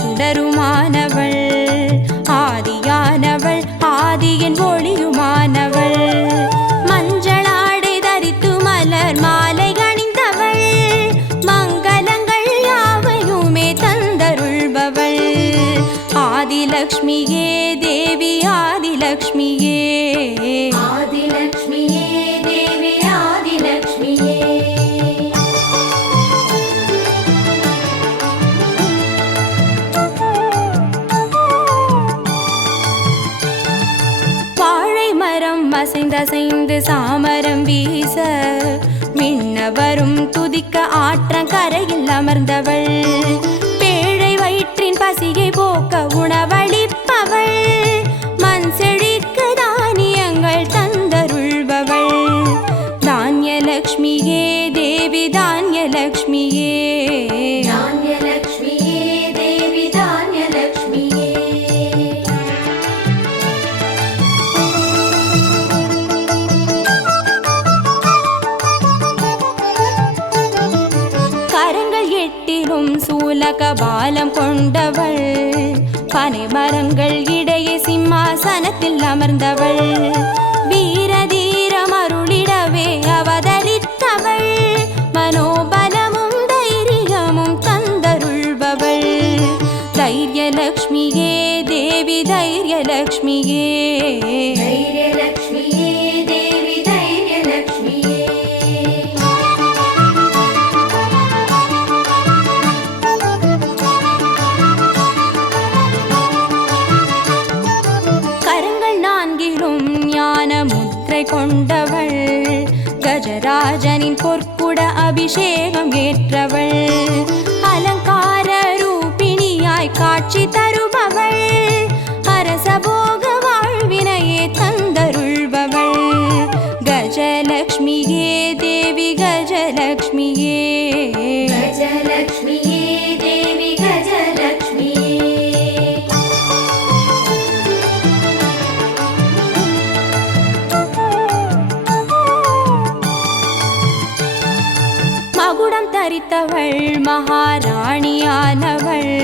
சுடருமானவள், ஆதியானவள், ஆதியின் ஒளியுமானவள், மஞ்சளாடை தரித்து மலர் மாலை அணிந்தவள், மங்களங்கள் யாவையுமே தந்தருள்பவள், ஆதிலக்ஷ்மியே தேவி ஆதிலக்ஷ்மியே, ஆதிலக்ஷ்மியே தேவி ஆதிலக்ஷ்மியே. அசைந்து சாமரம் வீச மின்னவரும் துதிக்க ஆற்றங்கரையில் அமர்ந்தவள், பேழை வயிற்றின் பசியை போக்க உணவளிப்பவள், மண் செழிக்க தானியங்கள் தந்தருள்பவள், தானியலக்ஷ்மியே தேவி தானியலக்ஷ்மியே, தானியலக்ஷ்மியே தேவி தானியலக்ஷ்மியே. சூலகபாலம் கொண்டவள், பனை மரங்கள் இடையே சிம்மாசனத்தில் அமர்ந்தவள், வீரதீரம் அருளிடவே அவதரித்தவள், மனோபலமும் தைரியமும் தந்தருள்பவள், தைரியலக்ஷ்மியே தேவி தைரியலக்ஷ்மியே, தைரியலக்ஷ்மியே தேவி தைரியலக்ஷ்மியே. கொண்டவள், கஜராஜனின் பொற்குட அபிஷேகம் ஏற்றவள், அலங்கார ரூபிணியாய் காட்சி தருபவள், அரசபோக வாழ்வினையே தந்தருள்பவள், கஜலக்ஷ்மியே தேவி கஜலக்ஷ்மியே, கஜலக்ஷ்மியே தேவி கஜலக்ஷ்மியே. மகுடம் தரித்தவள் மகாராணியானவள்,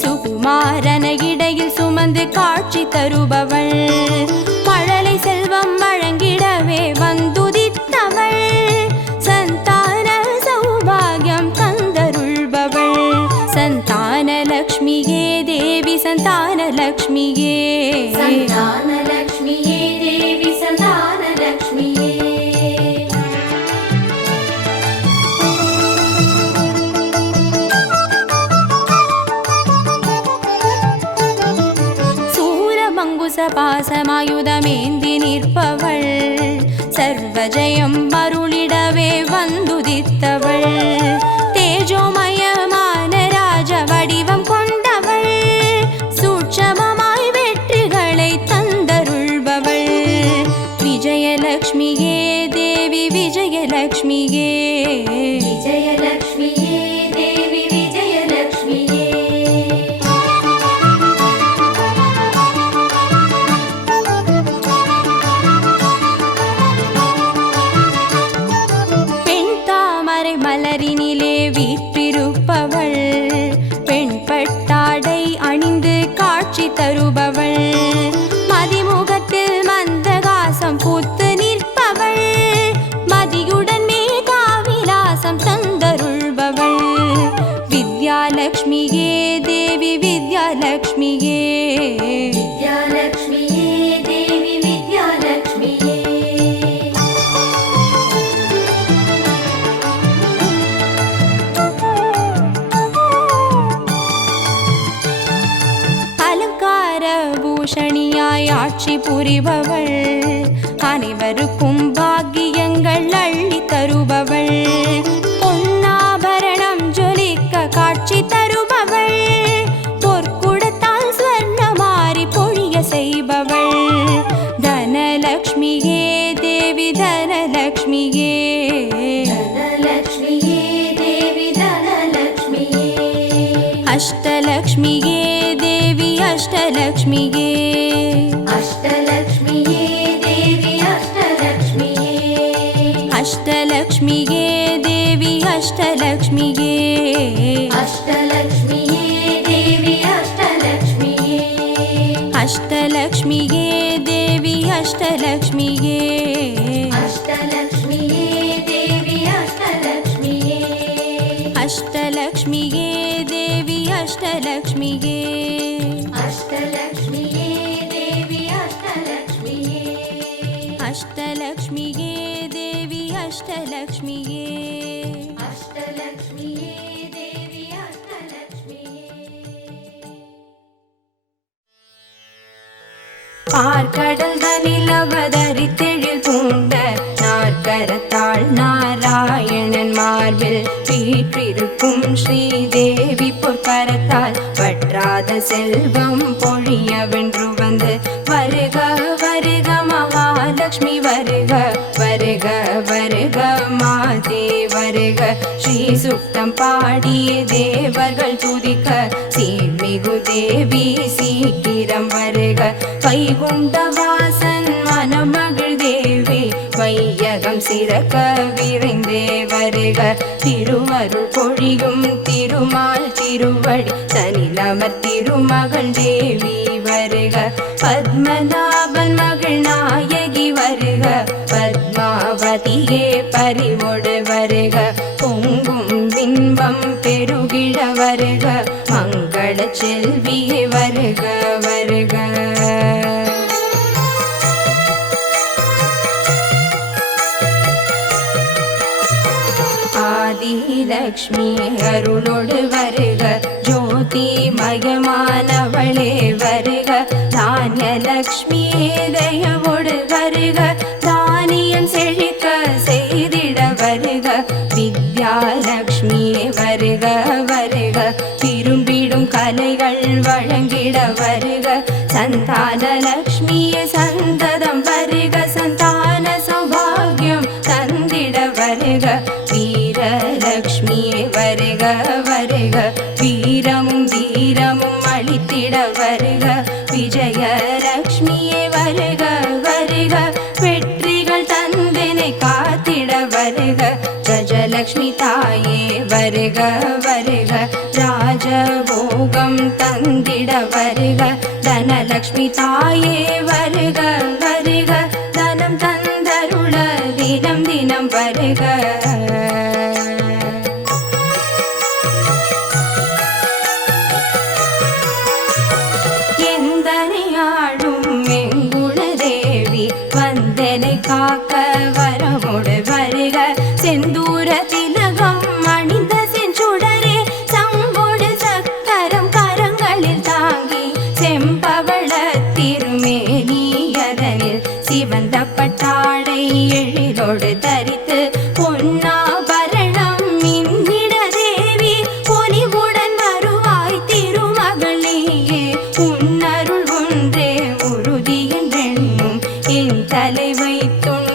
சுகுமாரன இடையில் சுமந்து காட்சி தருபவள், மழலை செல்வம் வழங்கிடவே வந்துதித்தவள், சந்தான சௌபாகியம் தந்தருள்பவள், சந்தானலக்ஷ்மியே தேவி சந்தானலக்ஷ்மியே, சந்தானலக்ஷ்மியே தேவி சந்தானலக்ஷ்மியே. பாசமாயுதமேந்தி நிற்பவள், சர்வஜயம் அருளிடவே வந்துதித்தவள், தேஜோமயமான ராஜ வடிவம் கொண்டவள், சூட்சமமாய் வெற்றிகளை தந்தருள்பவள், விஜயலக்ஷ்மியே தேவி விஜயலக்ஷ்மியே, விஜயலக்ஷ்மியே தேவி விஜயலக்ஷ்மியே. மலரினிலே வீற்றிருப்பவள், பெண் பட்டாடை அணிந்து காட்சி தருபவள், மதிமுகத்தில் மந்தகாசம் பூத்து நிற்பவள், மதியுடன் மேகாவிலாசம் தந்தருள்பவள், வித்யாலக்ஷ்மியே தேவி வித்யாலக்ஷ்மியே, வித்யாலக்ஷ்மியே தேவி வித்யாலக்ஷ்மியே. பூஷணியாய் ஆட்சி புரிபவள், அனைவருக்கும் பாக்கியங்கள் அள்ளி தருபவள், பொன்னாபரணம் ஜொலிக்க காட்சி தருபவள், பொற்குடத்தால் ஸ்வர்ணமாரி பொழிய செய்பவள், தனலக்ஷ்மியே தேவி தனலக்ஷ்மியே, தனலக்ஷ்மியே தேவி தனலக்ஷ்மியே, அஷ்டலக்ஷ்மியே தேவி அஷ்டலக்ஷ்மியே, அஷ்டலக்ஷ்மியே தேவி அஷ்டலக்ஷ்மியே, அஷ்டலக்ஷ்மியே தேவி அஷ்டலக்ஷ்மியே, அஷ்டலக்ஷ்மியே தேவி அஷ்டலக்ஷ்மியே, அஷ்டலக்ஷ்மியே தேவி அஷ்டலக்ஷ்மியே, அஷ்டலக்ஷ்மியே தேவி அஷ்டலக்ஷ்மியே, அஷ்டலக்ஷ்மியே தேவி அஷ்டலக்ஷ்மியே, அஷ்டலக்ஷ்மியே தேவி அஷ்டலக்ஷ்மியே, அஷ்டலக்ஷ்மியே தேவி அஷ்டலக்ஷ்மியே, அஷ்டலக்ஷ்மியே தேவி அஷ்டலக்ஷ்மியே. பார்க்கடல் தனில் அவதரித்தெழில் பூண்ட நாற்கரத்தாள் நாராயணன் மார்பில் வீற்றிருக்கும் ஸ்ரீதேவி பொற்கரத்தால் வற்றாத செல்வம் பொழிய வென்று வந்து வருக வருக மகாலட்சுமி வருக வருக வருக மாதே வருக, ஸ்ரீ சுத்தம் பாடிய தேவர்கள் துதிக்க சீர்மிகு தேவி சீக்கிரம் வருக, வைகுண்ட வாசன் மணமகள் தேவி வையகம் சிறக்க விரைந்தே வருக, திருவருள் பொழியும் திருமால் திருவடி தனிலமர் திருமகள் தேவி வருக, பத்மநாபன் மகள் நாயகி வருக, பத்மாவதியே பறிவொடு வருக, பொங்கும் பின்பம் பெருகிட வருக, மங்கள செல்வியே வருக வருக. ஆதிலக்ஷ்மி அருளோடு வருக, ஜோதி மயமானவளே வருக, தானியலக்ஷ்மியே தயவோடு வருக, தானியம் செழிக்க செய்திட வருக, வித்யாலக்ஷ்மியே வருக வருக, விரும்பிடும் கலைகள் வழங்கிட வருக, சந்தானலக்ஷ்மியே சந்ததம் வருக, சந்தான சௌபாகியம் தந்திட வருக, வீரலக்ஷ்மியே வருக வருக, வீரமும் தீரமும் அளித்திட வருக, விஜயலக்ஷ்மியே வருக வருக, வெற்றிகள் தந்தனை காத்திட வருக, கஜலக்ஷ்மி தாயே வருக வருக, ராஜபோகம் தந்திட வருக, தனலக்ஷ்மி தாயே வருக வருக, தனம் தந்தருள தினம் தினம் வருக. எந்தனையாடும் எங்குண தேவி வந்தனை காக்க வரமுடு வருக, செந்தூர திலகம் அணிந்த செஞ்சுடரே சங்கொடு சக்கரம் கரங்களில் தாங்கி, செம்பவள திருமேனியதனில் சிவந்த பட்டாடை எழிலோடு தரித்து, பொன்னாபரணம் மின்னிட தேவி பொலிவுடன் வருவாய் திருமகளேயே, உன்னருள் ஒன்றே உறுதி என்றென்னும் என் தலை வைத்தும்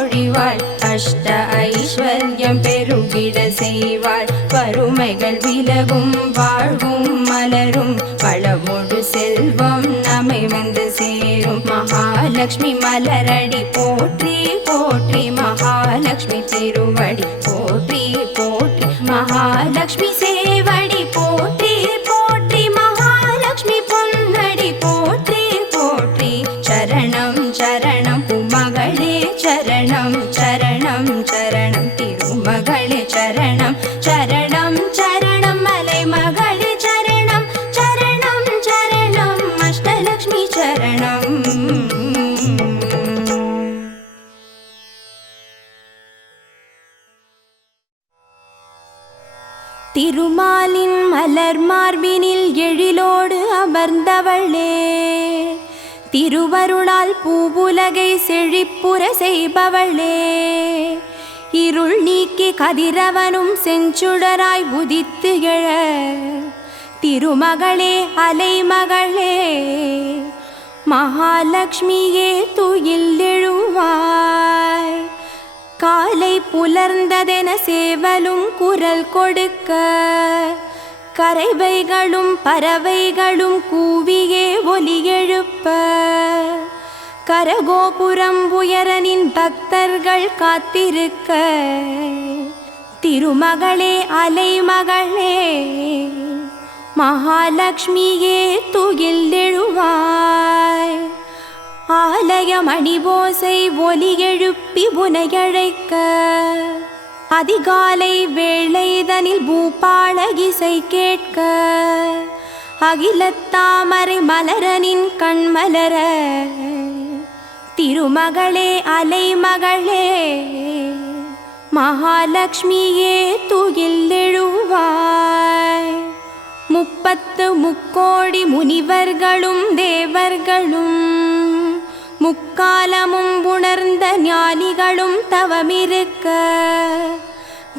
பொழிவாள், அஷ்ட ஐஸ்வர்யம் பெருகிட செய்வாள். வறுமைகள் விலகும், வாழ்வும் மலரும், வளமொடு செல்வம் நம்மை வந்து சேரும். மகாலட்சுமி மலரடி போற்றி போற்றி, மகாலட்சுமி திருவடி போற்றி போற்றி, மகாலட்சுமி சேவடி போற்றி போற்றி, மகாலட்சுமி பொன்னடி போற்றி போற்றி. சரணம் சரணம் உமகளே சரணம் சரணம் சரணம் திருமகளே சரணம் சரணம் சரணம் மலை மகளே சரணம் சரணம் சரணம் அஷ்டலக்ஷ்மி சரணம். திருமாலின் மலர் மார்பினில் எழிலோடு அமர்ந்தவளே, திருவருளால் பூவுலகை செழிப்புற செய்பவளே, இருள் நீக்கி கதிரவனும் செஞ்சுடராய் உதித்து எழ திருமகளே அலைமகளே, மகாலட்சுமியே துயில் எழுவாய். காலை புலர்ந்ததென சேவலும் குரல் கொடுக்க, கரைவைகளும் பறவைகளும் கூவியே ஒலி எழுப்ப, கரகோபுரம் உயரனின் பக்தர்கள் காத்திருக்க திருமகளே அலைமகளே, மகாலட்சுமியே துயில் எழுவாய். ஆலய மணிபோசை ஒலி எழுப்பி உனையழைக்க, அதிகாலை வேளைதனில் பூபாள இசை கேட்க, அகிலத்தாமரை மலரனின் கண்மலர திருமகளே அலைமகளே, மகாலட்சுமியே துயில் எழுவாய். 30 முனிவர்களும் தேவர்களும் முக்காலமும் உணர்ந்த ஞானிகளும் தவமிருக்க,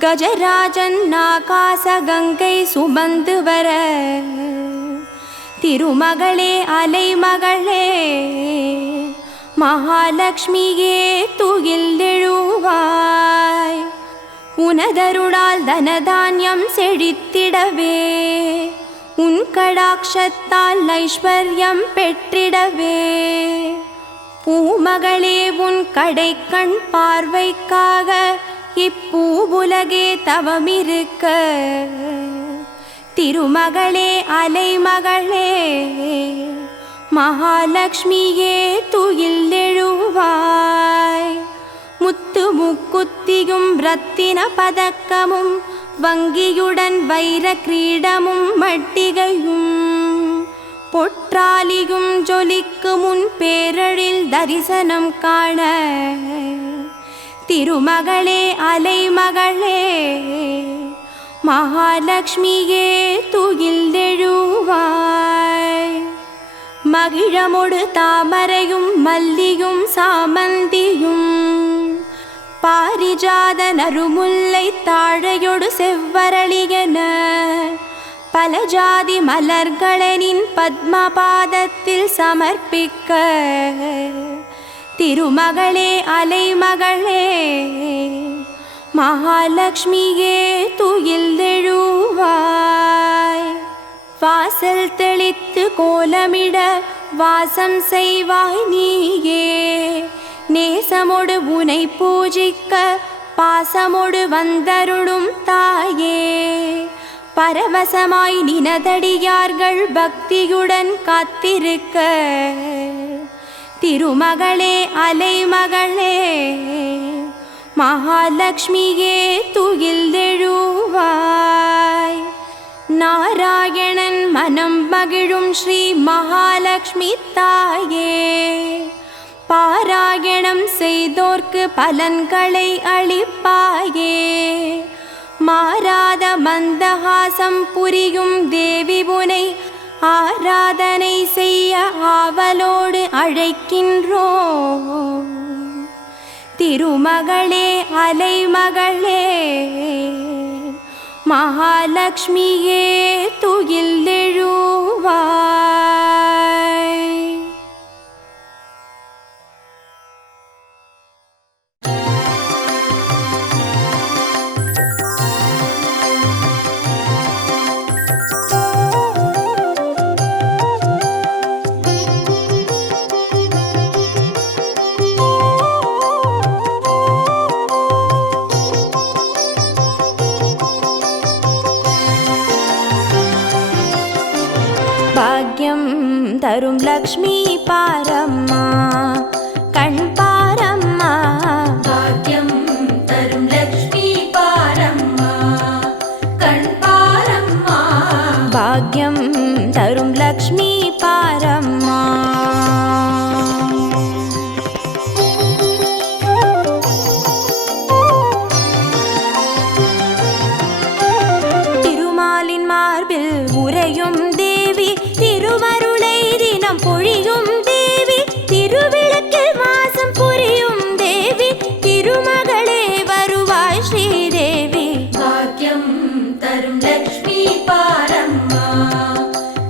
கஜராஜன் ஆகாச கங்கை சுமந்து வர திருமகளே அலைமகளே, மகாலட்சுமியே துயில் எழுவாய். உனதருளால் தனதான்யம் செழித்திடவே, உன் கடாட்சத்தால் ஐஸ்வர்யம் பெற்றிடவே, பூமகளே உன் கடைக்கண் பார்வைக்காக இப்பூவுலகே தவமிருக்க திருமகளே அலைமகளே, மகாலட்சுமியே துயில் எழுவாய். முத்து முக்குத்தியும் ரத்தின பதக்கமும் வங்கியுடன் வைர கிரீடமும் மட்டிகையும் பொற்றாலியும் ஜொலிக்கும் முன் பேரழில் தரிசனம் காண திருமகளே அலைமகளே, மகாலட்சுமியே துயில் எழுவாய். மகிழமொடு தாமரையும் மல்லியும் சாமந்தியும் பாரிஜாத நறுமுல்லை தாழையொடு செவ்வரளியன பல ஜாதி மலர்களெனின் பத்மபாதத்தில் சமர்ப்பிக்க திருமகளே அலைமகளே, மகாலட்சுமியே துயில் எழுவாய். வாசல் தெளித்து கோலமிட வாசம் செய்வாய் நீயே, நேசமொடு உனை பூஜிக்க பாசமொடு வந்தருளும் தாயே, பரவசமாய் நினதடியார்கள் பக்தியுடன் காத்திருக்க திருமகளே அலைமகளே, மகாலட்சுமியே துயில் எழுவாய். நாராயணன் மனம் மகிழும் ஸ்ரீ மகாலட்சுமி தாயே, பாராயணம் செய்தோர்க்கு பலன்களை அளிப்பாயே, மாறாத மந்தஹாசம் புரியும் தேவி உனை ஆராதனை செய்ய ஆவலோடு அழைக்கின்றோம். திருமகளே அலைமகளே, மகாலட்சுமியே துயில் எழுவாய். லக்ஷ்மி பாரம்மா கண் பாரம்மா. பாக்யம் தரும் லக்ஷ்மி பாரம்மா கண் பாரம்மா. பாக்யம் தரும் லக்ஷ்மி பாரம்மா. திருமாலின் மார்பில் உறையும் தேவி, திருவருளை தினம் பொழியும் தேவி, திருவிளக்கில் வாசம் புரியும் தேவி, திருமகளே வருவாய் ஸ்ரீதேவி. பாக்யம் தரும் லக்ஷ்மி பாரம்மா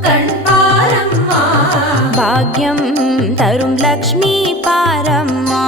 கண் பாரம்மா. பாக்யம் தரும் லக்ஷ்மி பாரம்மா.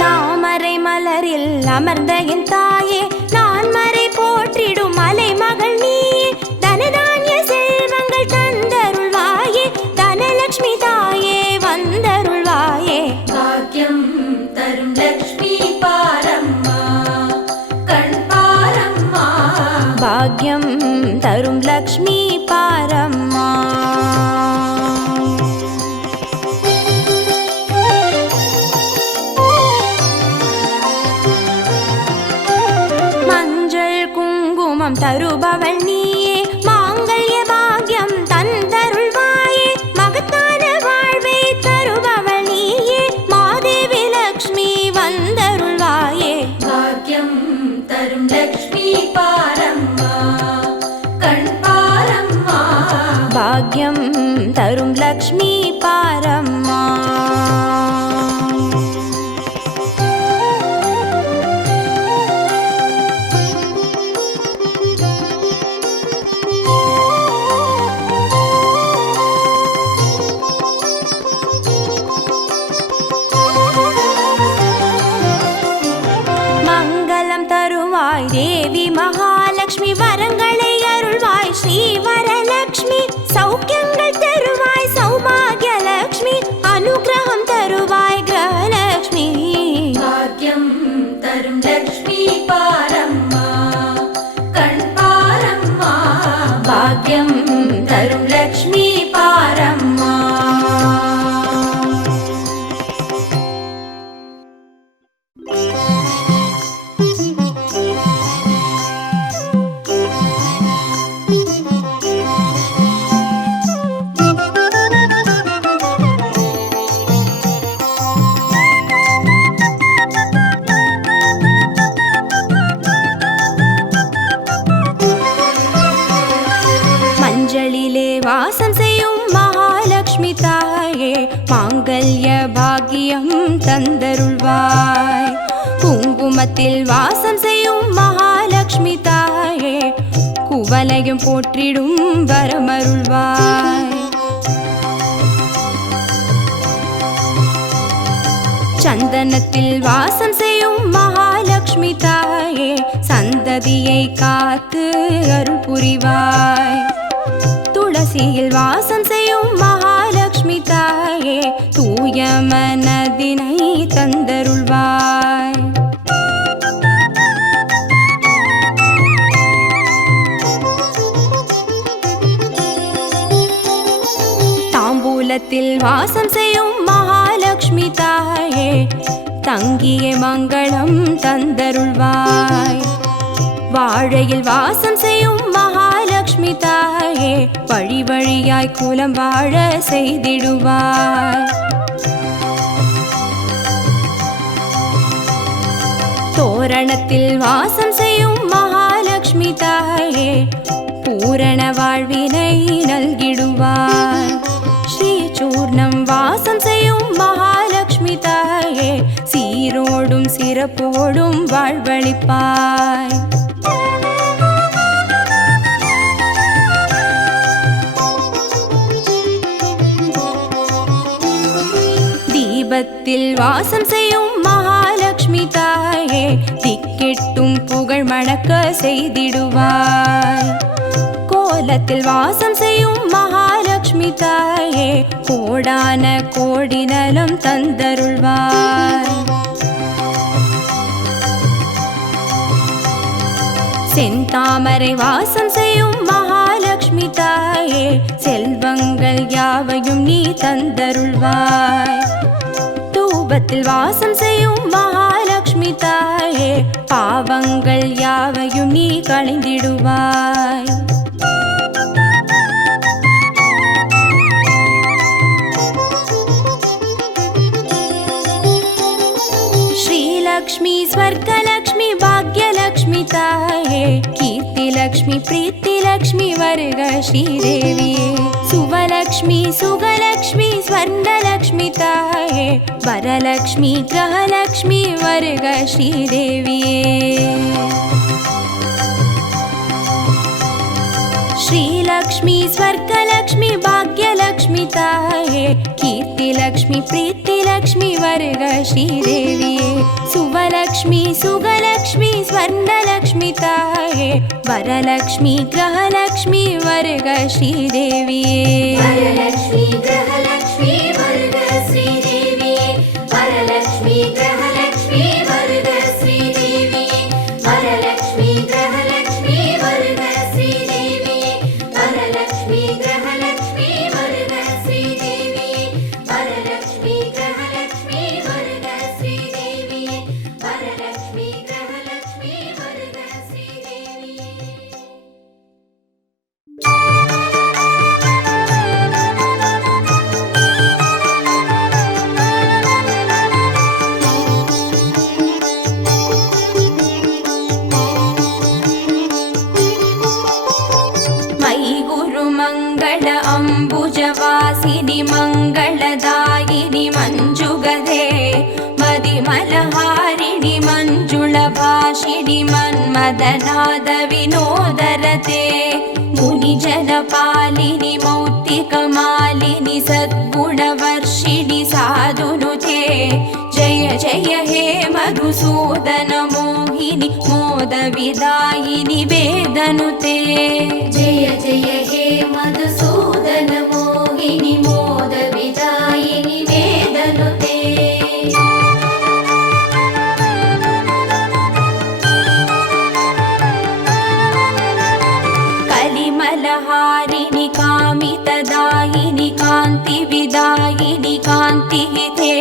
தாமரை மலரில் அமர்ந்த என் தாயே, நான் மறை போற்றிடும் மலைமகள் நீயே, தனதானிய செல்வங்கள் தந்தருள்வாயே, தனலட்சுமி தாயே வந்தருள்வாயே. பாக்யம் தரும் லக்ஷ்மி பாரம்மா கண் பாரம்மா. பாக்யம் தரும் லக்ஷ்மி பாரம்மா. மஞ்சள் குங்குமம் தருபவள் நீயே, மாங்கல்ய பாக்யம் தந்தருள்வாயே, மகத்தான வாழ்வை தருபவள் நீயே, மாதேவி லக்ஷ்மி வந்தருள்வாயே. பாக்யம் தரும் லக்ஷ்மி பாரம்மா கண் பாரம்மா. பாக்யம் தரும் லக்ஷ்மி பாரம்மா. மங்களம் தருவாய் தேவி மகாலட்சுமி, வரங்களை அருள்வாய் ஸ்ரீ வரலட்சுமி, சௌக்கியங்கள் தருவாய் சௌபாகியலட்சுமி, அனுகிரகம் தருவாய் கிரகலட்சுமி. பாக்யம் தரும் லக்ஷ்மி பாரம்மா கண் பாரம்மா. பாக்யம் தரும் லக்ஷ்மி பாரம்மா. மஞ்சளிலே வாசம் செய்யும் மகாலட்சுமி தாயே, மாங்கல்ய பாக்கியம் தந்தருள்வாய், குங்குமத்தில் வாசம் செய்யும் மகாலட்சுமி தாயே, குவலையும் போற்றிடும் வரமருள்வாய். சந்தனத்தில் வாசம் செய்யும் மகாலட்சுமி தாயே, சந்ததியை காத்து அருள் புரிவாய், துளசியில் வாசம் செய்யும் மகாலட்சுமி தாயே, தூய மனதினை தந்தருள்வாய். தாம்பூலத்தில் வாசம் செய்யும் மகாலட்சுமி தாயே, தங்கிய மங்களம் தந்தருள்வாய், வாழையில் வாசம் செய்யும் மகாலட்சுமி தாயே, வழி வழியாய் குலம் வாழ செய்திடுவாய். தோரணத்தில் வாசம் செய்யும் மகாலட்சுமி தாயே, பூரண வாழ்வினை நல்கிடுவாய். ஸ்ரீ சூர்ணம் வாசம் செய்யும் மகாலட்சுமி தாயே, சீரோடும் சிறப்போடும் வாழ்வளிப்பாய். தீபத்தில் வாசம் செய்யும் மகாலட்சுமி தாயே, திக்கெட்டும் புகழ் மணக்க செய்திடுவாய். கோலத்தில் வாசம் செய்யும் மகாலட்சுமி தாயே கோடான கோடி நலம் தந்தருள்வாய். செந்தாமரை வாசம் செய்யும் மகாலட்சுமி தாயே செல்வங்கள் யாவையும் நீ தந்தருள்வாய். தூபத்தில் வாசம் செய்யும் மகாலட்சுமி தாயே பாவங்கள் யாவையும் நீ களைந்திடுவாய். श्रीलक्ष्मी स्वर्गलक्ष्मी भाग्यलक्ष्मी ताये कीर्तिलक्ष्मी प्रीतिलक्ष्मी वर्ग श्रीदेविये सुवलक्ष्मी सुगलक्ष्मी स्वर्णलक्ष्मी ताये वरलक्ष्मी ग्रहलक्ष्मी वर्ग श्रीदेविये श्रीलक्ष्मी स्वर्गलक्ष्मी भाग्यलक्ष्मी ताये कीर्तिलक्ष्मी प्रीतिलक्ष्मी वर्ग श्रीदेविये सुवलक्ष्मी सुगलक्ष्मी स्वर्णलक्ष्मी ताये वरलक्ष्मी ग्रहलक्ष्मी वर्ग श्रीदेविये वरलक्ष्मी ग्रहलक्ष्मी वर्ग श्रीदेविये वरलक्ष्मी ग्रहलक्ष्मी वर्ग श्रीदेविये वरलक्ष्मी ग्रहलक्ष्मी वर्ग श्रीदेविये वरलक्ष्मी ग्रहलक्ष्मी वर्ग श्रीदेविये वरलक्ष्मी ग्रहलक्ष्मी वर्ग श्रीदेविये वरलक्ष्मी ग्रहलक्ष्मी वर्ग श्रीदेविये मंगल अंबुजवासिनी मंगलदायिनी मंजुगदे मदिमलहारिणि मंजुळभाषिणि मन्मदनाद विनोदरते मुनिजनपालिनि मौक्तिकमालिनि सद्गुणवर्षिणि साधुनुते जय जय हे मधुसूदन मोहिनि मोदविदायिनि वेदनुते जय जय हे मधुसूदन मोहिनि मोदविदायिनि वेदनुते कलिमलहारिणि कामितदायिनि कान्तिविदायिनि कान्तिहिते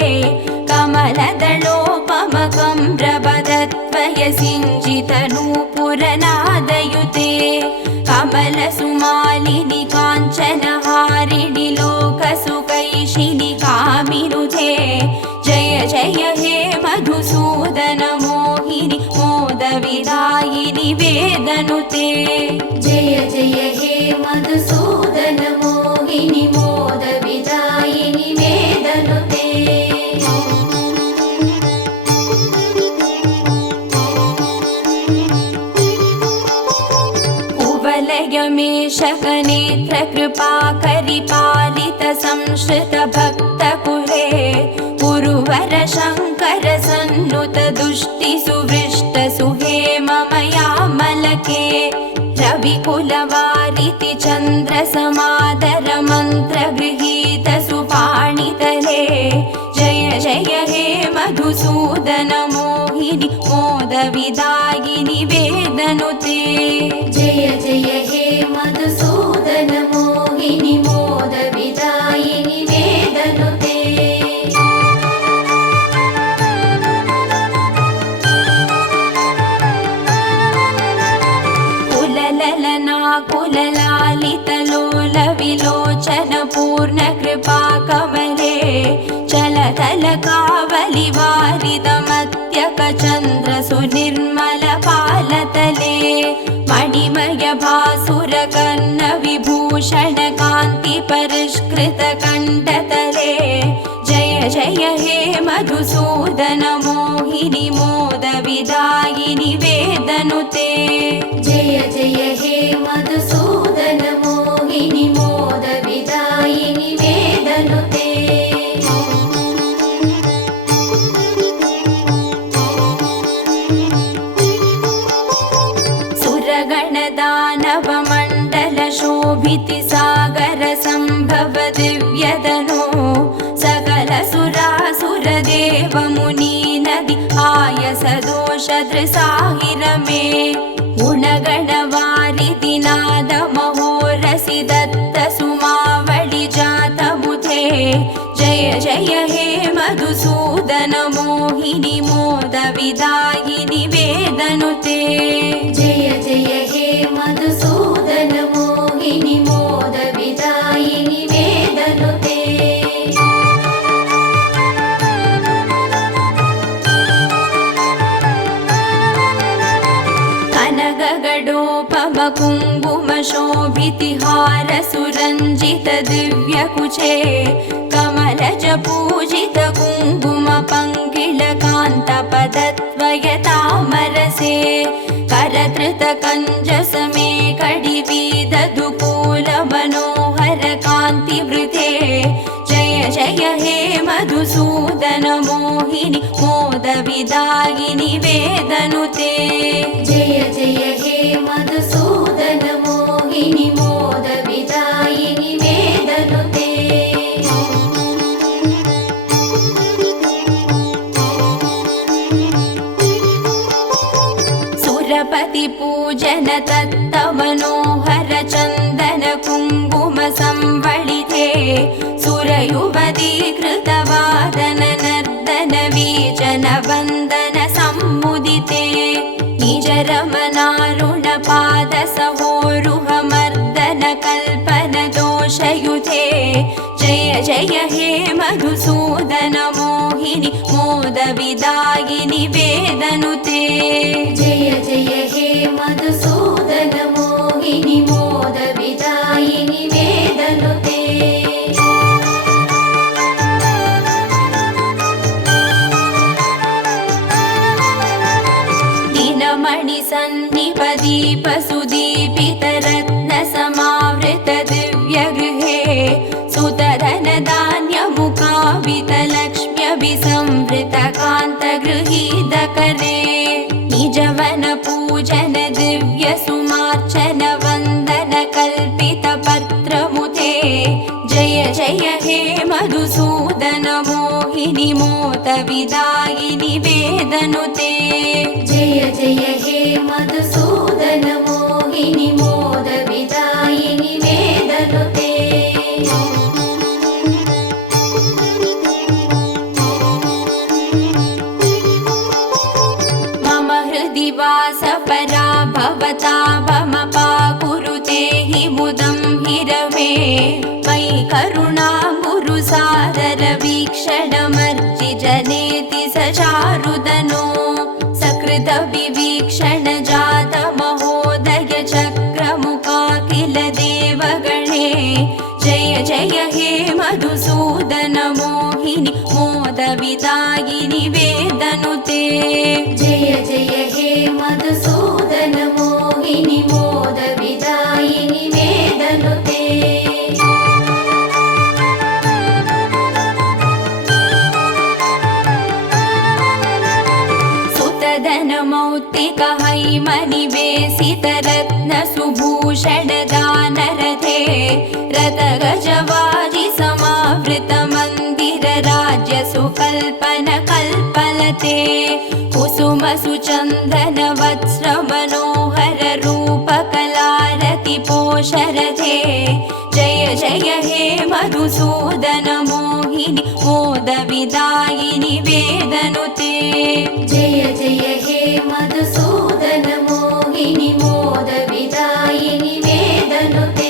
कमलदलोपमकम्रवदत्वयसिञ्जितनूपुरनादयुते कमलसुमालिनि काञ्चनहारिणि लोकसुकैशिनि कामिनुते जय जय हे मधुसूदन मोहिनि मोदविदायिनि वेदनुते जय जय हे मधुसूदन मोहिनि मोदविदायिनि वेदनुते कुवलयमेषकनेत्र कृपाकरिपालित संश्रित भक्तकुले गुरुवर शङ्कर सन्नुत दुष्टि सुवृष्ट सुहेममयामलके रविकुलवारिति चन्द्र समादर मन्त्र गृहीत सुपाणितले जय जय हे मधुसूदन मोहिनि मोदविदायिनि वेदनुते जय जय हे मधुसूदन मोहिनि मोदविदायिनि वेदनुते कुलललना कुललालितलोल विलोचन पूर्ण कृपा कमले चलतल कावलि वारिदमत्यक चन्द्र सुनिर्मल पालतले मणिमय भासुर कर्ण विभूषण कान्ति परिष्कृत कण्ठतले जय जय हे मधुसूदन मोहिनि मोदविदायिनि वेदनुते जय जय हे मधुसूदन मोहिनि मोदविदायिनि वेदनुते सुरगणदानव मण्डल शतकोशदृसाहिरमे गुणगणवारिदिनाद महोरसि दत्त सुमावळि जातमुथे जय जय हे मधुसूदन मोहिनि मोद विदायिनि वेदनुते जय जय हे मधुसूदन मोहिनि मोद विदायिनि वेदनुते कनकगडोपम कुङ्कुम शोभितिहार सुरञ्जित दिव्यकुचे कमलज पूजित कुङ्कुम पङ्किलकान्त पदद्वयतामरसे करधृत कञ्जसमे कडिवीद दुकूल मनोहर कान्तिवृते जय जय हे मधुसूदन मोहिनि मोद विदायिनि वेदनुते जय जय हे मधुसूदन मोहिनि मोद विदायिनि वेदनुते सुरपति पूजन तत्त मनोहर चन्दन कुङ्कुम संवळिते सुरयुवती कृतवादन नर्दन वीचन वन्दन सम्मुदिते निज रमनारुण पाद सहोरुह मर्दन कल्पन दोषयुते जय जय हे मधुसूदन मोहिनि मोद विदायिनि वेदनुते जय जय हे मधुसूदन मोहिनि मोद विदायिनि वेदनुते दिनमणि सन्निपदीप सुदीपित रत्न समावृत दिव्यगृहे सुतधन धान्य मुखावित लक्ष्म्यभिसंवृत कान्त गृहीतकरे निजवन पूजन दिव्य सुमार्चन वन्दन कल्पित पत्रमुते जय जय हे मधुसूदन मोहिनि मोद विदायिनि वेदनुते जय जय हे मधुसूदन मोहिनि मोद विदायिनि वेदनुते मम हृदि वास परा भवता भमपाकुरुते हि मुदं हिरवे मयि करुणा गुरु सादर वीक्षणमर्जि जनेति स चारुदनो सकृत विवीक्षण जात महोदय चक्रमुखाखिल देवगणे जय जय हे मधुसूदन मोहिनि मोद विदायिनि वेदनुते जय जय हे मधुसूदन मोहिनि मोद विदायिनि वेदनुते सुतधन मौक्तिक हैमनिवेशित रत्न सुभूषण दानरथे रथ गजवाजि समावृत मन्दिर राज्य सुकल्पन कल्पलते कुसुम सुचन्दन वत्स्र मनोहर रूप कलारति पोषरथे जय जय हे मधुसूदन मोहिनि मोद विदायिनि वेदनुते जय जय हे मधुसूदन मोहिनि मोद विदायिनि वेदनुते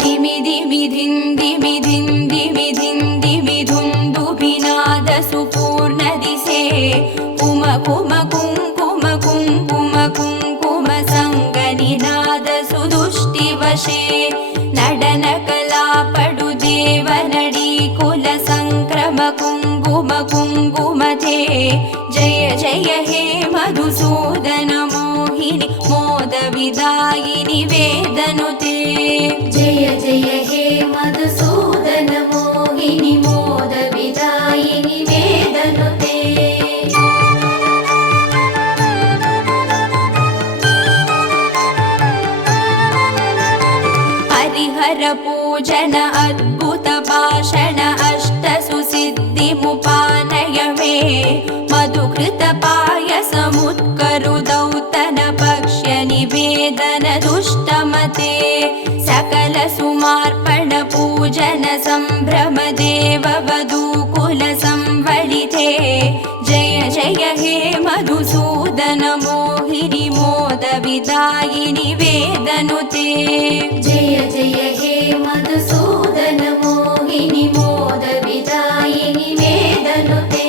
धिमि धिमि धिन्दि धिन्दि धिन्दि धुन्दुभिनाद सुपूर्ण दिशे कुम कुम कुङ्कुम कुङ्कुम कुङ्कुम सङ्गनिनाद सुदुष्टिवशे नडन कला पडु देव नडी कुल संक्रम कुङ्कुम कुङ्कुमते जय जय हे मधुसूदन मोहिनि मोद विदायिनि वेदनुते जय जय हे मधुसूदन मोहिनि मोद विदायिनि वेदनुते हरिहर पूजन अद्भुत भाषण अष्टसु सिद्धिमुपानय मे मधुकृत पायसमुत्करु दौतन पक्ष्य निवेदन दुष्टमते सकल सुमार्पण पूजन संभ्रम देव वधूकुल संवलिते जय जय हे मधुसूदन मोहिनी मोद विदायिनि वेदनुते जय जय हे मधुसूदन मोहिनी मोद विदायिनि वेदनुते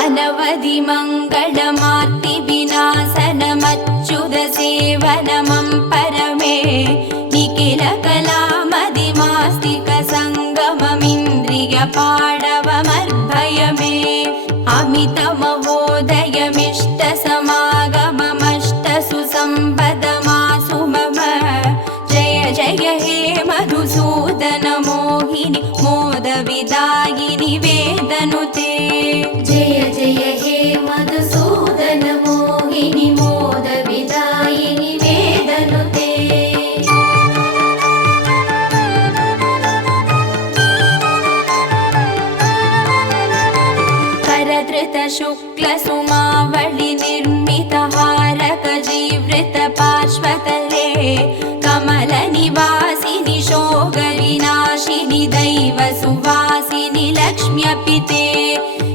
अनवधि मंगलमार्ति विनाशनमच्युत सेवनमं परमे निखिल कलामदिमास्तिक संगममिन्द्रिय पाडवमर्भय मे अमित महोदयमिष्ट समागममष्ट सुसंपदमासु मम जय जय हे मधुसूदन मोहिनी मोद विदायिनि वेदनुते जय जय हे मधुसूदन मोहिनी मोद विदायिनि वेदनुते करधृत शुक्ल सुमावळि निर्मित हारक जीवृत पार्श्वतले कमल निवासिनि शोगविनाशिनि दैव सुवासिनि लक्ष्म्यपिते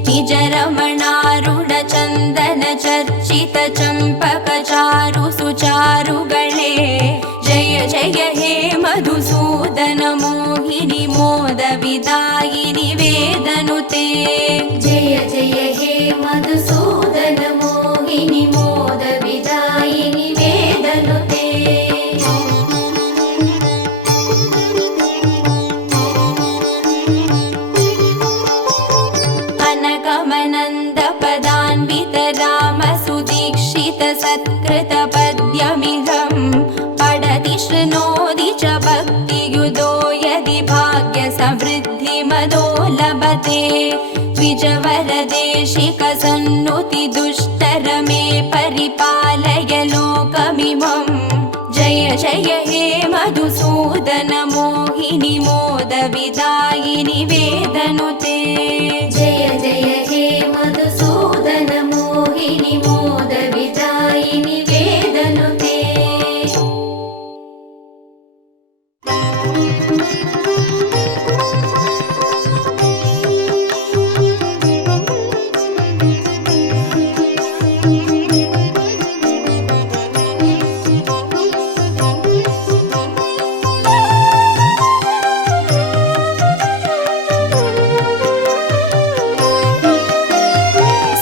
निज रमणारुण चन्दन चर्चित चम्पक चारु सुचारुगळे जय जय हे मधुसूदन मोहिनी मोद विदायिनि वेदनुते जय जय हे मधुसूदन मोहिनी मोद विदायिनि वेदनुते अनगमनन्द पदान्वित राम सुदीक्षित सत्कृत पद्यमिदं पठति शृणोति च भक्तियुतो यदि भाग्य समृद्धि मदो लभते द्विजवरदेशिक सन्नुति दुष्टर मे परिपालय लोकमिमं जय जय हे मधुसूदन मोहिनी मोद विदायिनि वेदनुते जय जय हे मधुसूदन मोहिनी मोद विदायिनि वेदनुते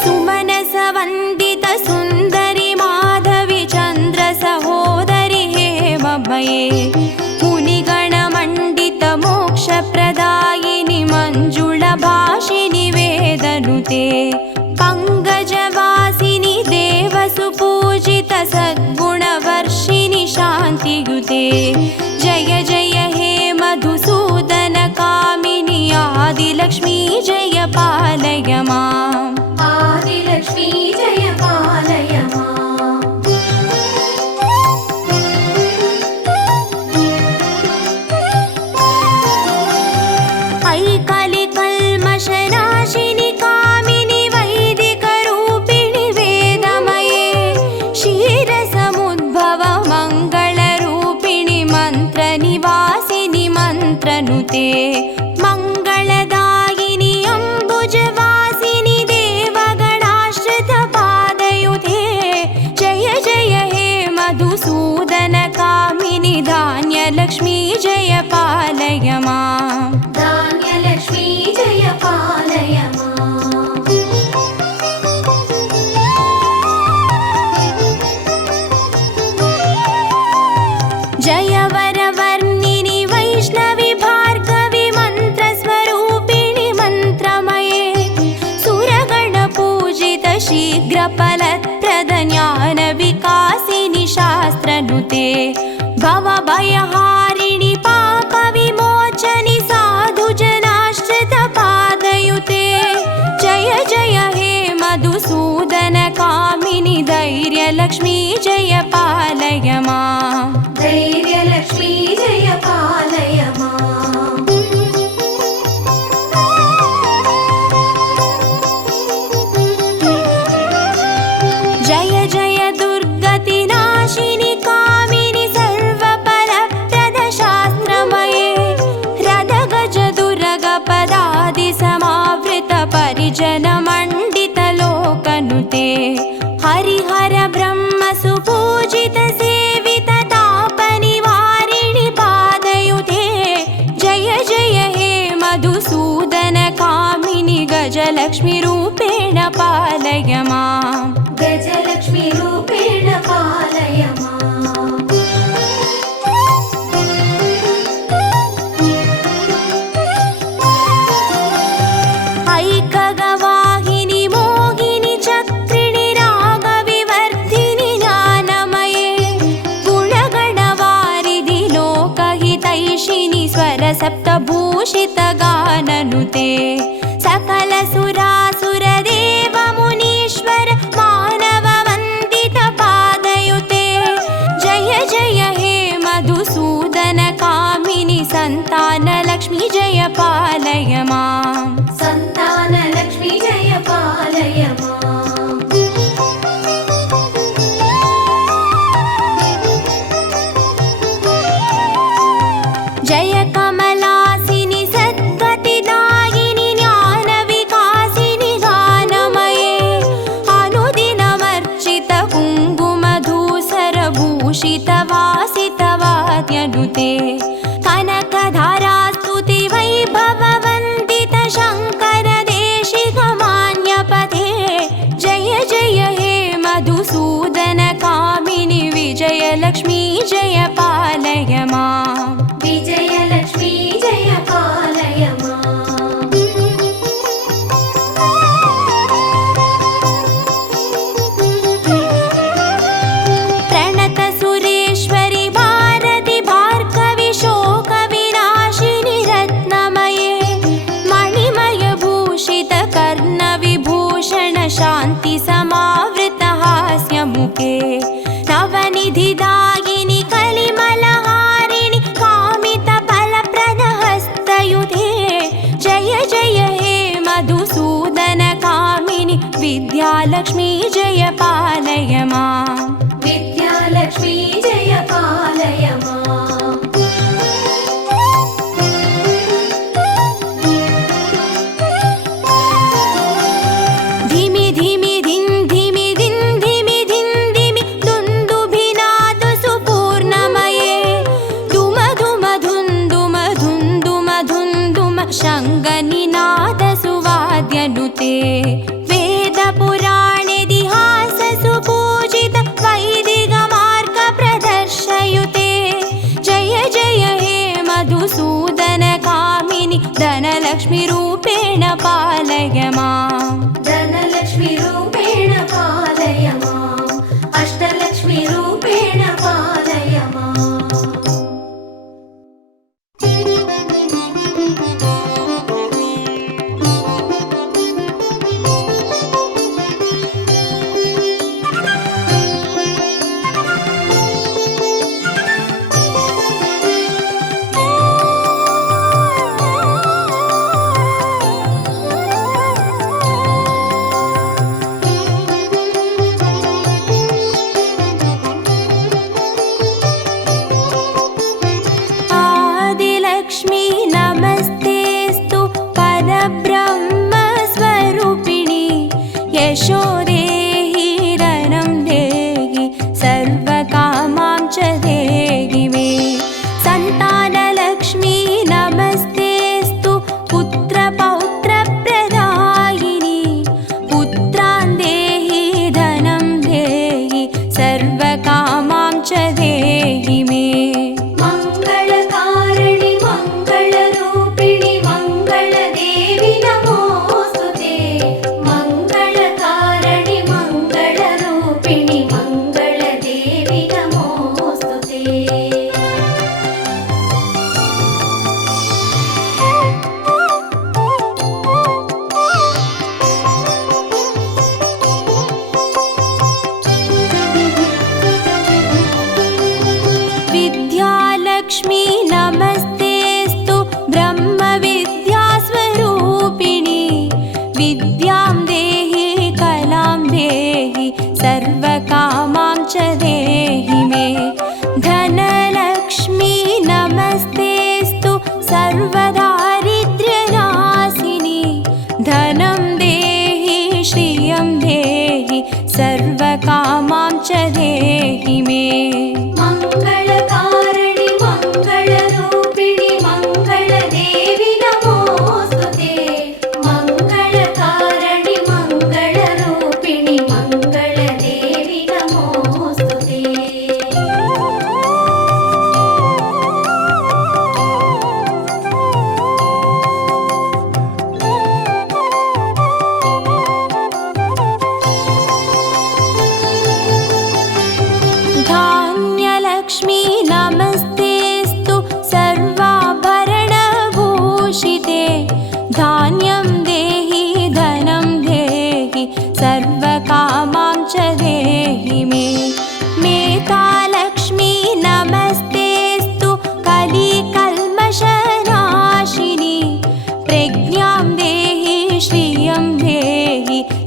सुमनस वन्दित सुन्दरि माधवी चन्द्र सहोदरि हेममये मुनिगणमण्डित मोक्षप्रदायिनि मञ्जुळ भाषिनि वेदनुते पङ्कजवासिनि देवसुपूजित सद्गुणवर्षिणि शान्तियुते जय जय हे मधुसूदन कामिनि आदिलक्ष्मी जय पालय माम् आदिलक्ष्मी जय पालय माम् ऐकलिकल्मषनाशिनि कामिनि वैदिकरूपिणि वेदमये क्षीरसमुद्भव मङ्गलरूपिणि मन्त्रनिवासिनि मन्त्रनुते मङ्गलदायिनि अम्बुजवासिनि देवगणाश्रितपादयुते जय जय हे मधुसूदन कामिनि धान्यलक्ष्मी जय पालय माम् धान्यलक्ष्मी जय पालय माम् जय वरवर्णिनि वैष्णवि भार्गवि मन्त्रस्वरूपिणि मन्त्रमये सुरगणपूजित शीघ्रफलप्रद ज्ञानविकासिनि शास्त्रनुते भवभयहारिणि पापविमोचनि साधुजनाश्रितपादयुते जय जय हे मधुसूदन कामिनि धैर्यलक्ष्मी जय पालय मां धैर्यलक्ष्मी जय पालय मां जय जय दुर्गतिनाशिनि कामिनि सर्वफलप्रदशास्त्रमये रदगजदुर्गपदादिसमावृतपरिजनमण्डितलोकनुते हरिहर ब्रह्म सुपूजित सेवित तापनिवारिणि पादयुते जय जय हे मधुसूदन कामिनि गजलक्ष्मी रूपेण पालय मां गजलक्ष्मी रूपेण पालय मां ऐकगवाहिनि मोहिनि चक्रिणि रागविवर्धिनि ज्ञानमये गुणगणवारिधि लोकहितैषिणि स्वरसप्तभूषितगाननुते सकल सुरासुरदेव मुनीश्वर मानववन्दित पादयुते जय जय हे मधुसूदन कामिनि सन्तानलक्ष्मी जय पालय मां सन्तानलक्ष्मी जय पालय मां जय कमलासिनि सद्गतिदायिनि ज्ञानविकासिनि गानमये अनुदिनमर्चित कुङ्कुमधूसरभूषितवासितवाद्यनुते कनकधारास्तुति वैभववन्दित शङ्कर देशिकमान्यपते जय जय हे मधुसूदन कामिनि विजयलक्ष्मी जय पालय मां विजयलक्ष्मी जय पालय मां प्रणत सुरेश्वरि भारति भार्गवि शोकविनाशिनि रत्नमये मणिमय भूषित कर्णविभूषण शान्ति समावृत हास्यमुखे नवनिधिदायिनि कलिमलहारिणि कामित फलप्रद हस्तयुते जय जय हे मधुसूदन कामिनि विद्यालक्ष्मी जय पालय मां विद्यालक्ष्मी जय पालय मां धिमि धिमि धिन् धिमि धिन् धिमि धिन् धिमि दुन्दुभिनाद सुपूर्णमये धुम धुम धुन् धुम धुन् धुम धुन् धुम शङ्गनिनाद सुवाद्यनुते वेदपुराणेतिहास सुपूजित वैदिकमार्ग प्रदर्शयुते जय जय हे मधुसूदन कामिनि धनलक्ष्मी रूपेण पालय मां धनलक्ष्मी रूपेण पालय मां अष्टलक्ष्मी रूपेण पालय मां आदिलक्ष्मी नमस्तेस्तु परब्रह्मस्वरूपिणि यशो देहि धनं देहि सर्वकामां च देहि मे सन्तानलक्ष्मी नमस्तेस्तु पुत्रपौत्रप्रदायिनि पुत्रान् देहि धनं देहि सर्वकामां च देहि मे मङ्गलकारिणि मङ्गलरूपिणि मङ्गलदेवि नमोऽस्तुते मङ्गलकारिणि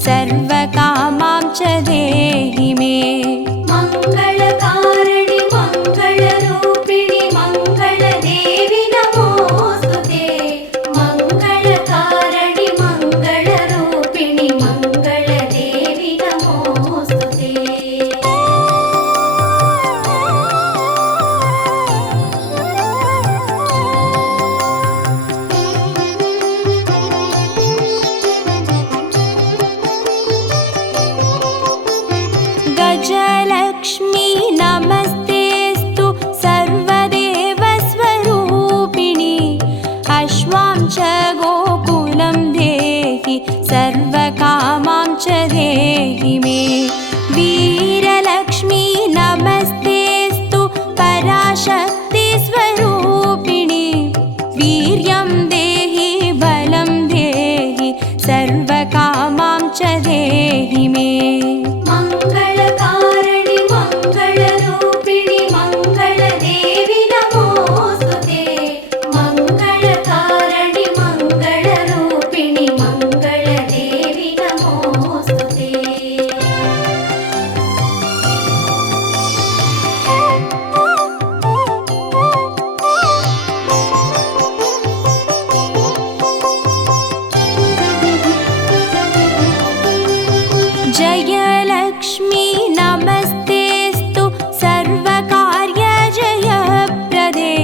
सर्वकामां च देहि मे। मङ्गलकारिणि मङ्गलरूपिणि मङ्गलदेवि नमोऽस्तुते। मङ्गलकारिणि मङ्गलरूपिणि मङ्गलदेवि नमोऽस्तुते। गजलक्ष्मी नमस्तेऽस्तु सर्वदेवस्वरूपिणि। अश्वां च गोकुलं देहि सर्वकामां च देहि मे। वीरलक्ष्मी नमस्तेऽस्तु पराशक्तिस्वरूपिणि। वीर्यं देहि बलं देहि सर्वकामां च देहि मे। मङ्गलकारिणि मङ्गलरूपिणि मङ्गलदेवि नमोऽस्तुते। मङ्गलकारिणि मङ्गलरूपिणि मङ्गलदेवि नमोऽस्तुते। जयलक्ष्मी नमस्तेऽस्तु सर्वकार्यजयप्रदे।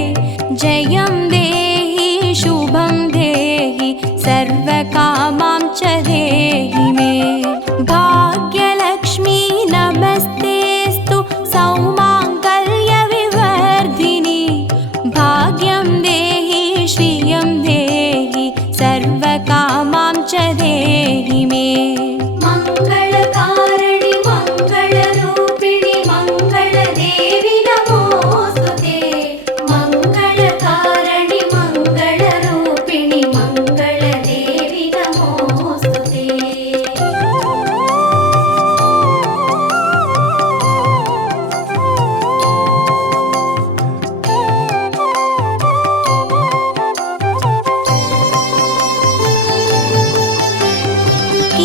जयं देहि शुभं देहि सर्वकामां च देहि मे। भाग्यलक्ष्मी नमस्तेऽस्तु सौमाङ्गल्यविवर्धिनि। भाग्यं देहि श्रियं देहि सर्वकामां च देहि मे। मङ्गलकारिणि मङ्गलरूपिणि मङ्गलदेवि नमोऽस्तुते। मङ्गलकारिणि मङ्गलरूपिणि मङ्गलदेवि नमोऽस्तुते।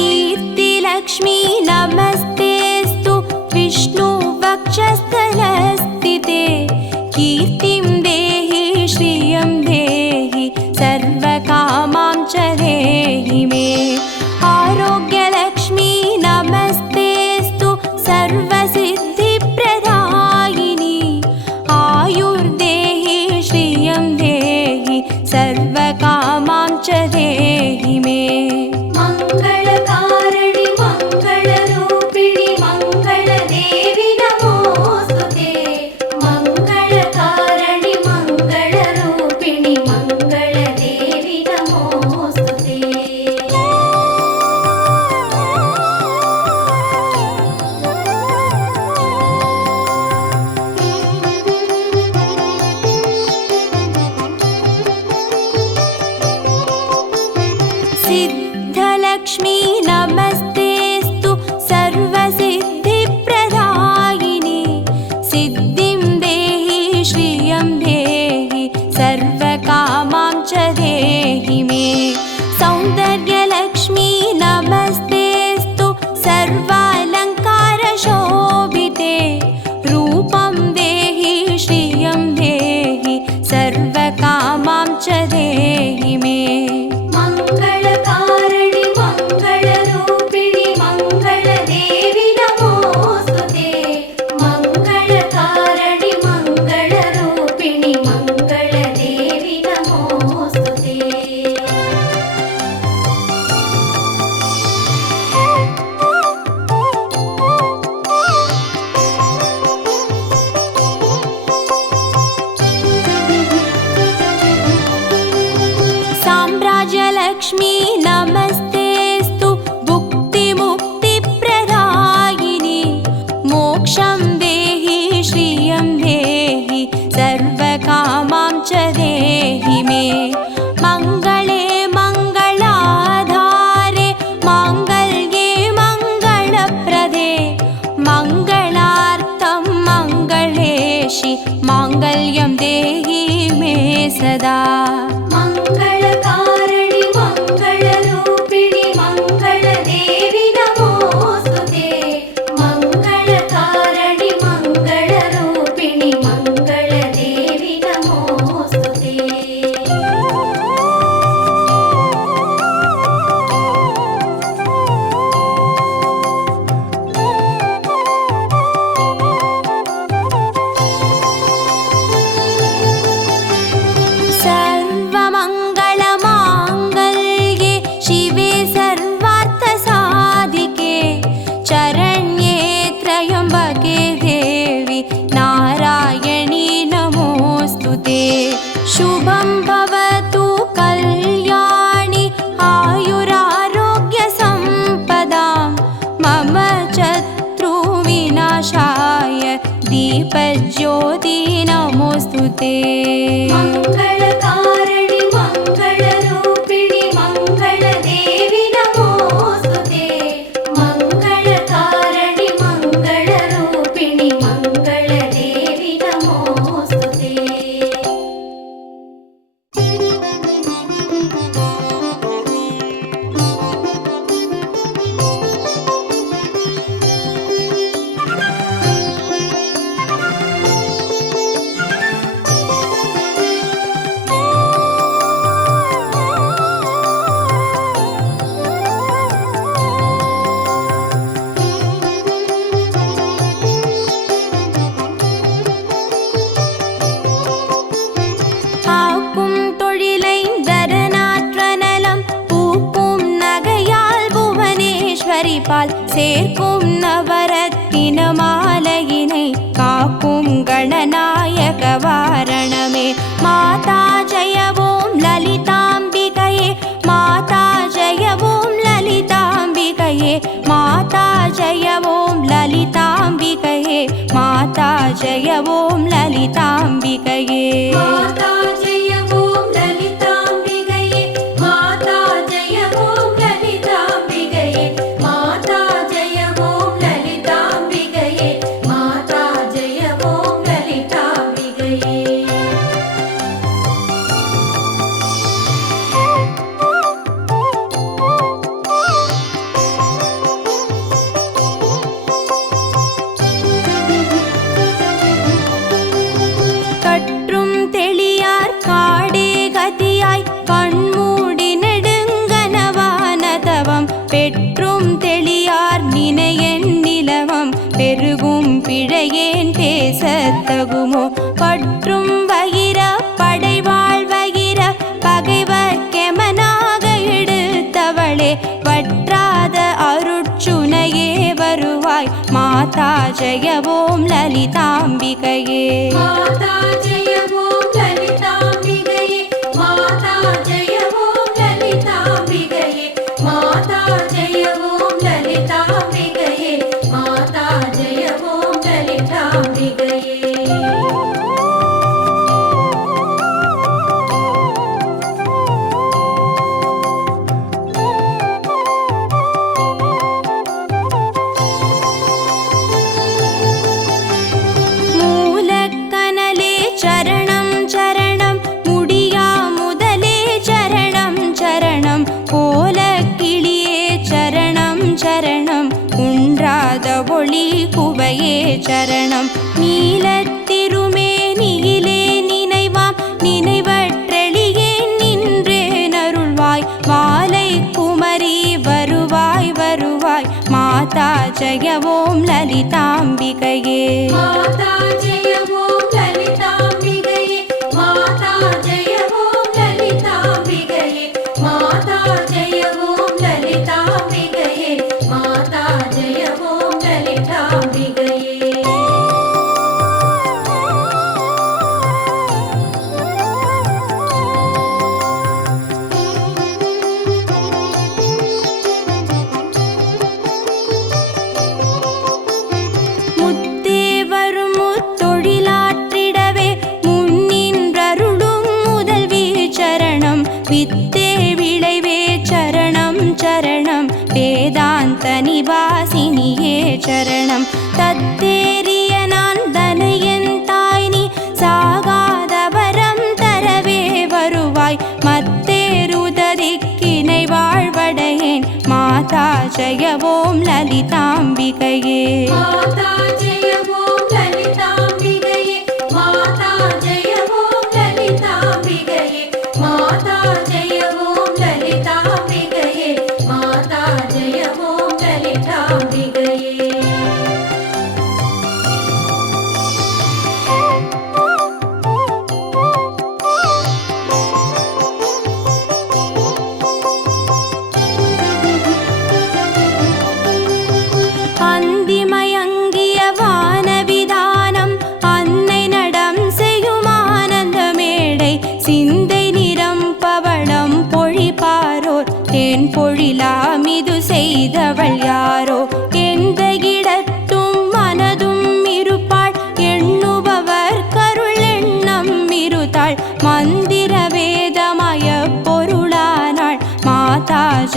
कीर्तिलक्ष्मी नमस्तेऽस्तु विष्णुवक्षस्थलस्थिते। कीर्तिं देहि श्रियं देहि सर्वकामां च देहि मे। आरोग्यलक्ष्मी नमस्तेऽस्तु सर्वसिद्धिप्रदायिनि। आयुर्देहि श्रियं देहि सर्वकामां च देहि मे। मङ्गलकारिणि मङ्गलरूपिणि मङ्गलदेवि नमोऽस्तुते। मङ्गलकारिणि मङ्गलरूपिणि मङ्गलदेवि नमोऽस्तुते। सिद्धलक्ष्मी नमस्तेऽस्तु सर्वसिद्धिप्रदायिनि। सिद्धिं देहि श्रियं देहि सर्वकामां च देहि मे। सौन्दर्यलक्ष्मी नमस्तेऽस्तु सर्वालङ्कारशोभिते। रूपं देहि श्रियं देहि सर्वकामां च देहि मे। मङ्गलकारिणि मङ्गलरूपिणि ज्योति नमोऽस्तु ते मङ्गलकारिणि मङ्गलरूपिणि मङ्गलदेवि नमोऽस्तु ते मङ्गलकारिणि मङ्गलरूपिणि मङ्गलदेवि नमोऽस्तु ते ஆக்கும் தொழிலைந்தரநாற்றனலம் பூக்கும் நகையால் புவனேஸ்வரி பால் சேர்க்கும் நவரத்தின மாலையினை காக்கும் கணநாயக வாரணமே மாதா ஜெய ஓம் லலிதாம்பிகையே மாதா ஜெய ஓம் லலிதாம்பிகையே மாதா ஜெய ஓம் லலிதாம்பிகையே மாதா ஜெய ஓம் லலிதாம்பிகையே माता जय ओम ललिताम्बिकये माता जय ओम ललिताम्बिकये माता जय ओम ललिताम्बिकये माता जय ओम ललिताम्बिकये கற்றும் தெளியார் காடே கதியாய் கண்மூடி நெடுங்கனவானதவம் பெற்றும் தெளியார் நினையன் நிலவம் பெருகும் பிழையேன் பேசத்தகுமோ பற்றும் வகிர படைவாழ் வகிர பகைவர்க்கெமனாக எடுத்தவளே வற்றாத அருட்சுனையே வருவாய் மாதா ஜெய ஓம் லலிதாம்பிகையே माता जय ओम ललिताम्बिकये माता जय ओम ललिताम्बिकये माता जय ओम ललिताम्बिकये माता जय ओम ललिताम्बिकये மூலக்கனலே சரணம் சரணம் முடியா முதலே சரணம் சரணம் கோலக்கிளியே சரணம் சரணம் குன்றாத ஒளி குவையே சரணம் நீலத்திருமேனியிலே நினைவாம் நினைவற்றெளியே நின்றே நருள்வாய் மாலை குமரி வருவாய் வருவாய் மாதா ஜெய ஓம் லலிதாம்பிகையே माता जय ओम ललिताम्बिकये माता जय ओम ललिताम्बिकये माता जय ओम ललिताम्बिकये माता जय ओम ललिताम्बिकये முத்தே வரும் முத்தொழிலாற்றிடவே முன்னின்றருளும் முதல்வி சரணம் வித்தே விளைவே சரணம் சரணம் வேதாந்த நிவாசினியே சரணம் தத்தேறிய நான் தனையன் தாய் நீ சாகாத வரம் தரவே வருவாய் மத்தேருததிக்கினை வாழ்வடையேன் மாதா ஜெய ஓம் லலிதாம்பிகையே माता जय ओम ललिताम्बिकये माता जय ओम ललिताम्बिकये माता जय ओम ललिताम्बिकये माता जय ओम ललिताम्बिकये அந்திமயங்கிய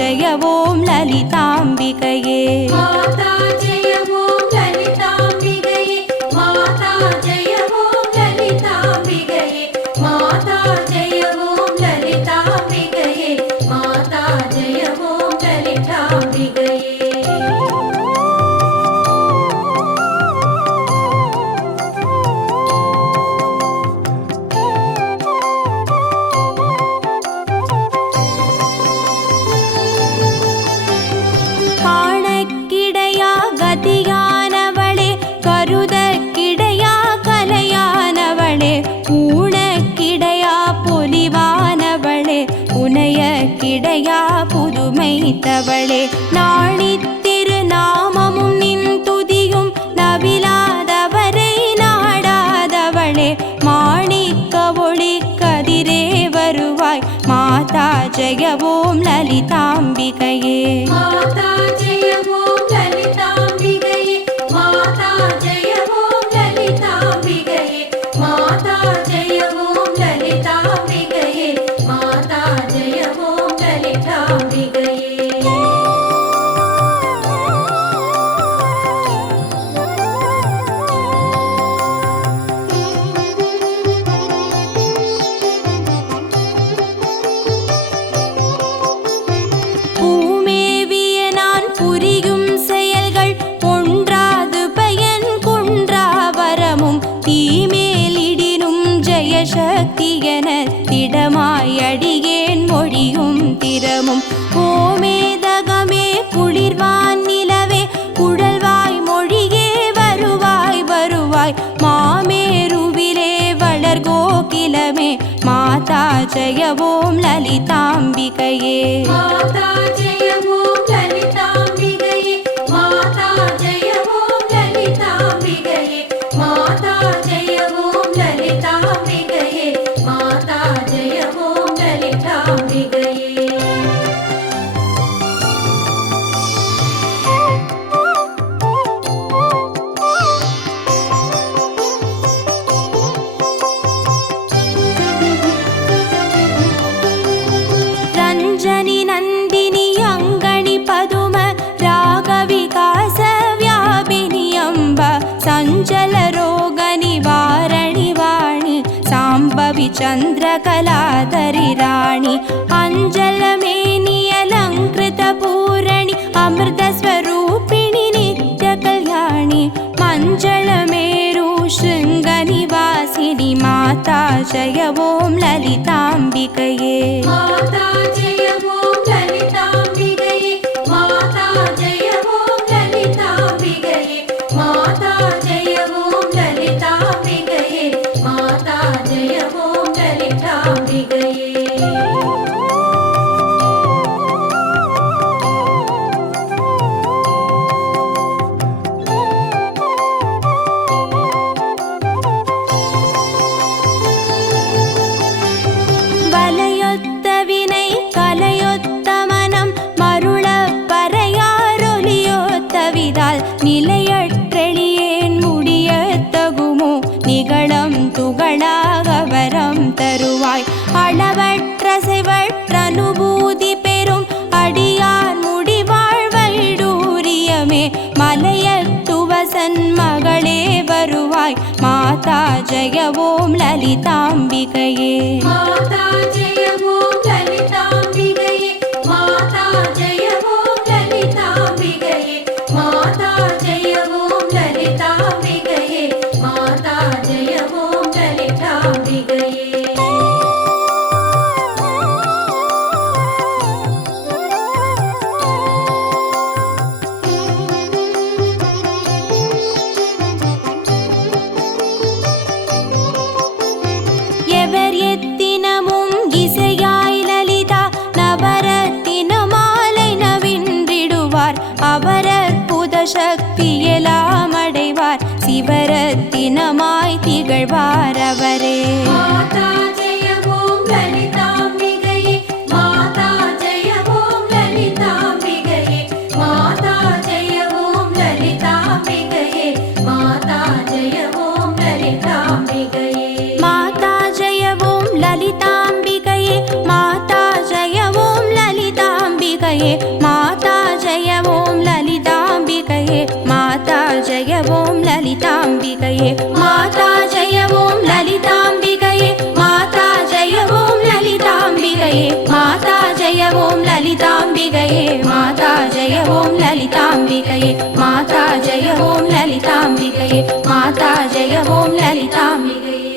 जय ॐ ललिताम्बिकये माता जय ॐ ललिताम्बिकये माता जय ॐ ललिताम्बिकये माता जय ॐ ललिताम्बिकये माता जय ॐ ललिताम्बिकये गतियानवळे करुदक्किडया कलयानवळे ऊणक्किडया பொலிவானவளே புனையக்கிடயா புதுமைத்தவளே நாணித்திருநாமமும் நின் துதியும் நவிலாதவரை நாடாதவளே மாணிக்க ஒளி கதிரே வருவாய் மாதா ஜெய ஓம் லலிதாம்பிகையே माता जय ॐ ललिताम्बिकये माता जय ॐ ललिताम्बिकये माता जय ॐ ललिताम्बिकये माता जय ॐ ललिताम्बिकये பூமேவிய நான் புரியும் செயல்கள் ஒன்றாது பயன் குன்றா வரமும் தீமேலிடினும் ஜெயசக்தி என திடமாய் அடியேன் மொழியும் திறமும் கோமேதகமே குளிர்வான் நிலவே குழல்வாய் மொழியே வருவாய் வருவாய் மாமேருவிலே வளர் கோகிலமே மாதா ஜெய ஓம் லலிதாம்பிகையே माता जय ॐ ललिताम्बिकये माता जय ॐ ललिताम्बिकये माता जय ॐ ललिताम्बिकये माता जय ॐ ललिताम्बिकये रञ्जनि नन्दिनि अङ्गणि पदुम रागविकास व्यापिनि अम्ब सञ्चल रोगनिवारणि वाणि साम्बवि चन्द्रकलाधरि राणि अञ्जलमेनि अलङ्कृत पूरणि अमृतस्वरूपिणि नित्यकल्याणि मञ्जलमेरु शृङ्गनिवासिनि माता जय ॐ ललिताम्बिकये माता जय ॐ ललिताम्बिकये माता जय ॐ ललिताम्बिकये माता जय ॐ ललिताम्बिकये माता जय ॐ ललिताम्बिकये வலையொத்த வினை கலையொத்த மனம் மருளப் பறையாரொலியொத்த விதால் நிலையற்றெளியேன் முடியத்தகுமோ நிகழம் துகளாக வரம் தருவாய் அளவற்ற செவற்ற அனுபூதி பெறும் அடியார் முடிவாழ் வைடூரியமே மலையத்துவசன் மகளே வருவாய் மாதா ஜெய ஓம் லலிதாம்பிகையே माता जय ॐ ललिताम्बिकये माता जय ॐ ललिताम्बिकये माता जय ॐ ललिताम्बिकये माता जय ॐ ललिताम्बिकये எவர் எத்தினமும் இசையாய் லலிதா நவரத்தின மாலை நவின்றிடுவார் அவர் அற்புத சக்தி எல்லாம் அடைவார் சிவரத்தினமாய் திகழ்வார் அவரே माता जय ॐ ललिताम्बिकये माता जय ॐ ललिताम्बिकये माता जय ॐ ललिताम्बिकये माता जय ॐ ललिताम्बिकये माता जय ॐ ललिताम्बिकये माता जय ॐ ललिताम्बिकये ललिताम्बिकये माता जय ॐ ललिताम्बिकये माता जय ॐ ललिताम्बिकये माता जय ॐ ललिताम्बिकये माता जय ॐ ललिताम्बिकये माता जय ॐ ललिताम्बिकये माता जय ॐ ललिताम्बिकये